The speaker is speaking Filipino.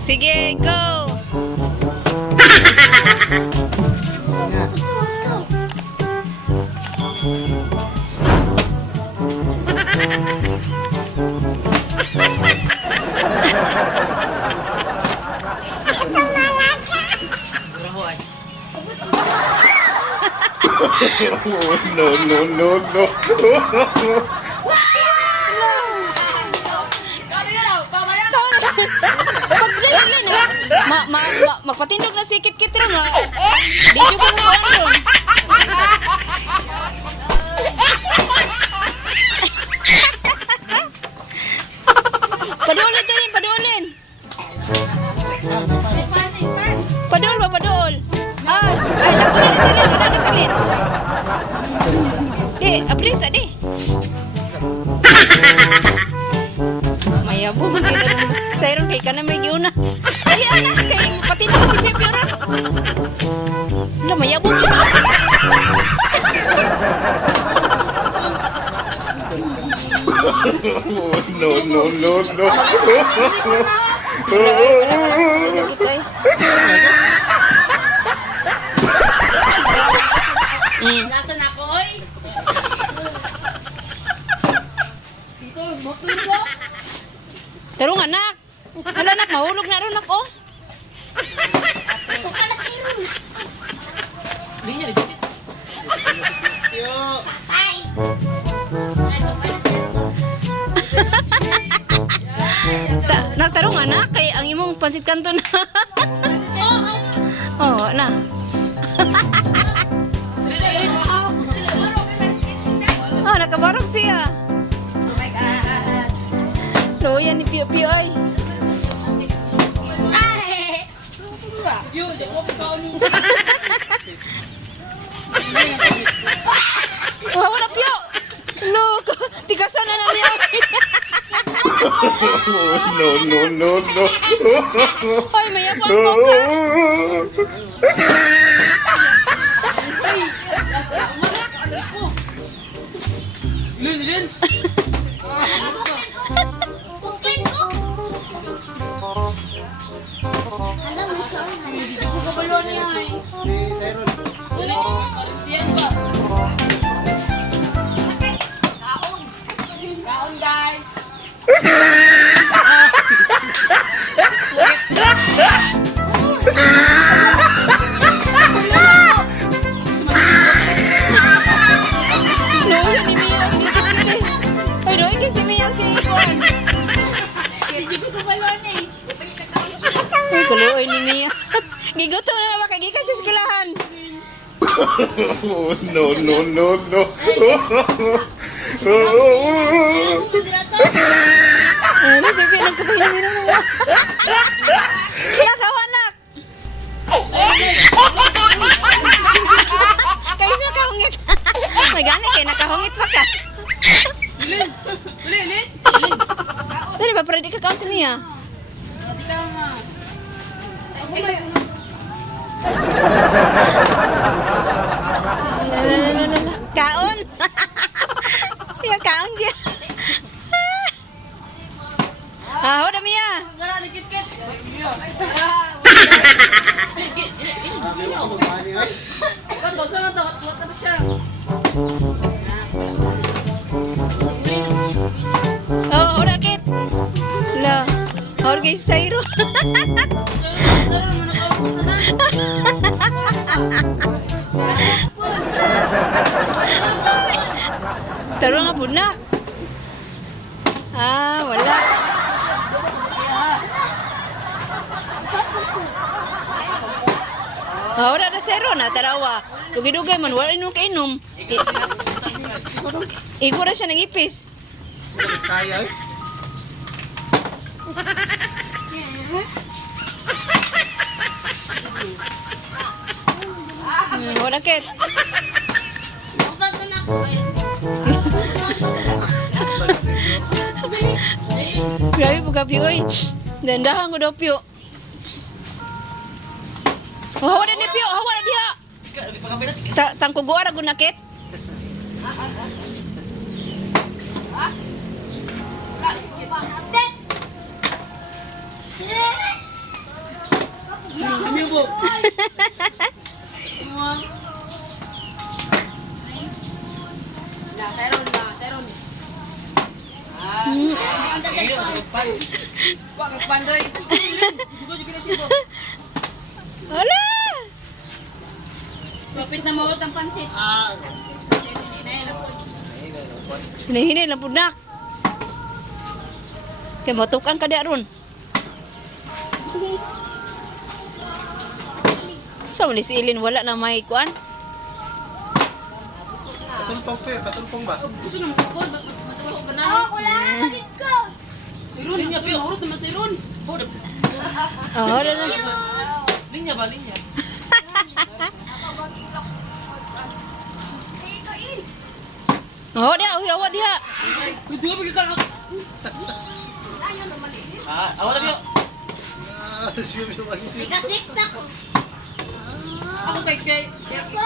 Sige, go! No, no, no, no. Pagdilin na. Magpatindog na si Kit-Kit rin. Video ko mo doon. Padulin din, padulin. Padul ba, padul? Ay, naku na dito lang. Wala na kalit. Di, abris, adi. Mayabo, magkita na. Sayron kay ka na may giuna. Ay, anak, kay pati na si Pepe ron. Wala, mayabo. No, no, no, no. Nasaan ako, oy? Dito, matulog. Tarong anak. Wala anak, mahulog na ron ako. Nagtarong anak, kay ang imong pansit kanto na. Oh, na. Oh, nakabarok siya. Oh my God. Loyan ni Pio Pio ay. Yo, di ko pagkaon yung... Oh, wala Pio. Look, tigasan na na niya. No, no, no, no. Ay, mayabang ko ka. Lin, Lin. Kukin ko. Alam mo siya. Hindi ko kabalon niya. Dali, marintiyan ba? Kaon, guys. Loyan ni Mia, dikit-dikit. Ay, Loy, kasi Mia si Juan. Hindi ko kabalon eh. Ay, kaluoy ni Mia. Gigutom na naman, kay gikan sa eskwelahan. No, no, no, no. Ano, bebe, nagkapay na mino mo. Nakaw, anak. Kayo sa kahungit. May gani kayo, nakahungit pa ka. Lin, Lin, Lin. Dali ba, para di ka kaon si Mia? Hindi ka nga. Ako may... Kaon. Mia, kaon dia. Ah, hoda Mia. Gara, dikit-kit. Ikaw, dosa na dapat tuwa tapos siya. Oh, hoda kit. La, Jorge Sairo. Gara naman ako sana. Taro nga po na. Ah, wala. Ah, wala na zero na, tarawa. Dugay-dugay man, wala nung kainom. Iko na siya ng ipis. Wala kit. Kapag na ko. Grabe po gabi, oy. Dandahan ko daw, Pio. Oh, hawa na ni Pio, hawa na diha. Tangkuguara gunakit. Kami po. Tumang. Nah, Tyron. Anda dyan. Wag magpandoy. Dugo juga na siya po. Wala! Kapit na mawat ang pansit. Hinahinay lang po nak. Kaya matukan ka di aron. Sa ni si Ilin wala na may kuan. Patulpong po patulpong ba? Gusto na makukod. Matulog ka na. Si Ron. Linya, Pio. Maurot naman si Ron. Oh, wala na. Linya ba? Linya. Oh, dia, awak dia. Kudu apa kita? Awak na, Pio. Siyo lagi siyo. Ika 6 na ko. Ako kay Ako,